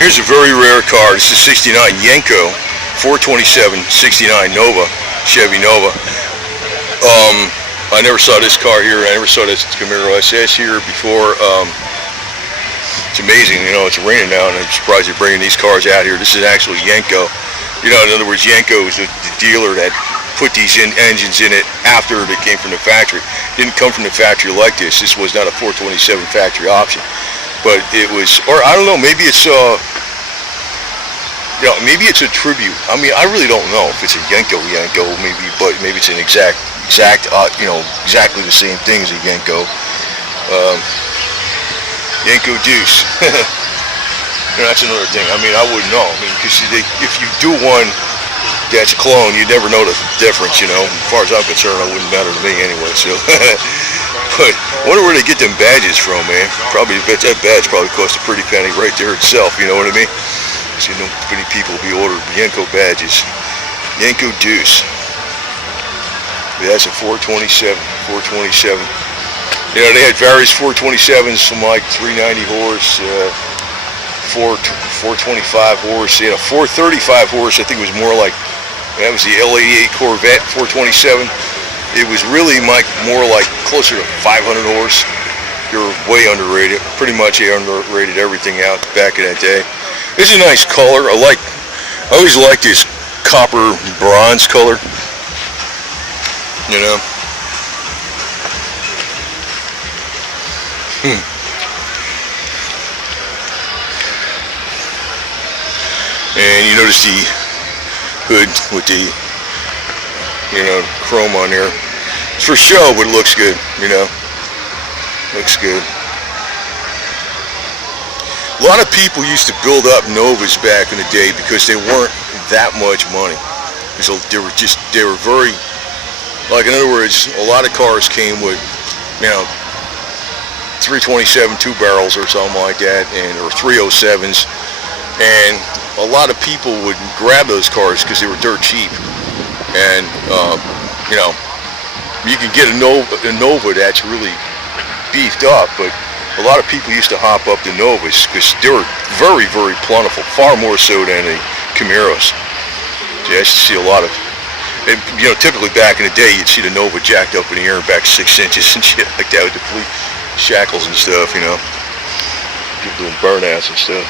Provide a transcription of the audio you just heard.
Here's a very rare car. This is 69 YENKO 427 69 Nova, Chevy Nova. I never saw this car here. I never saw this Camaro SS here before. It's amazing, you know, it's raining now, and I'm surprised they're bringing these cars out here. This is actually YENKO. You know, in other words, YENKO is the dealer that put these engines in it after they came from the factory. It didn't come from the factory like this. This was not a 427 factory option. But it was, or I don't know, maybe it's you know, maybe it's a tribute. I mean, I really don't know if it's a YENKO, maybe, but maybe it's an exact, you know, exactly the same thing as a YENKO. YENKO Deuce. You know, that's another thing. I mean, I wouldn't know. I mean, because if you do one that's a clone, you never know the difference, you know. As far as I'm concerned, it wouldn't matter to me anyway, so. But I wonder where they get them badges from, man. Probably, that badge probably cost a pretty penny right there itself, you know what I mean? So, you know, many people will be ordering YENKO badges. YENKO Deuce. Yeah, that's a 427. You know, they had various 427s from like 390 horse, 425 horse. They had a 435 horse. I think it was more like, that was the L88 Corvette 427. It was really more like closer to 500 horse. You're way underrated. Pretty much they underrated everything out back in that day. This is a nice color. I always like this copper bronze color. You know. And you notice the hood with the, you know, chrome on there. It's for show, but it looks good, you know. Looks good. A lot of people used to build up Novas back in the day because they weren't that much money. So they were very, like, in other words, a lot of cars came with, you know, 327 2 barrels or something like that, or 307s, and a lot of people would grab those cars because they were dirt cheap. And you know, you can get a Nova that's really beefed up, but a lot of people used to hop up the Novas because they were very, very plentiful, far more so than the Camaros. So I used to see a lot of, and, you know, typically back in the day, you'd see the Nova jacked up in the air back 6 inches and shit like that with the police shackles and stuff, you know, people doing burnouts and stuff.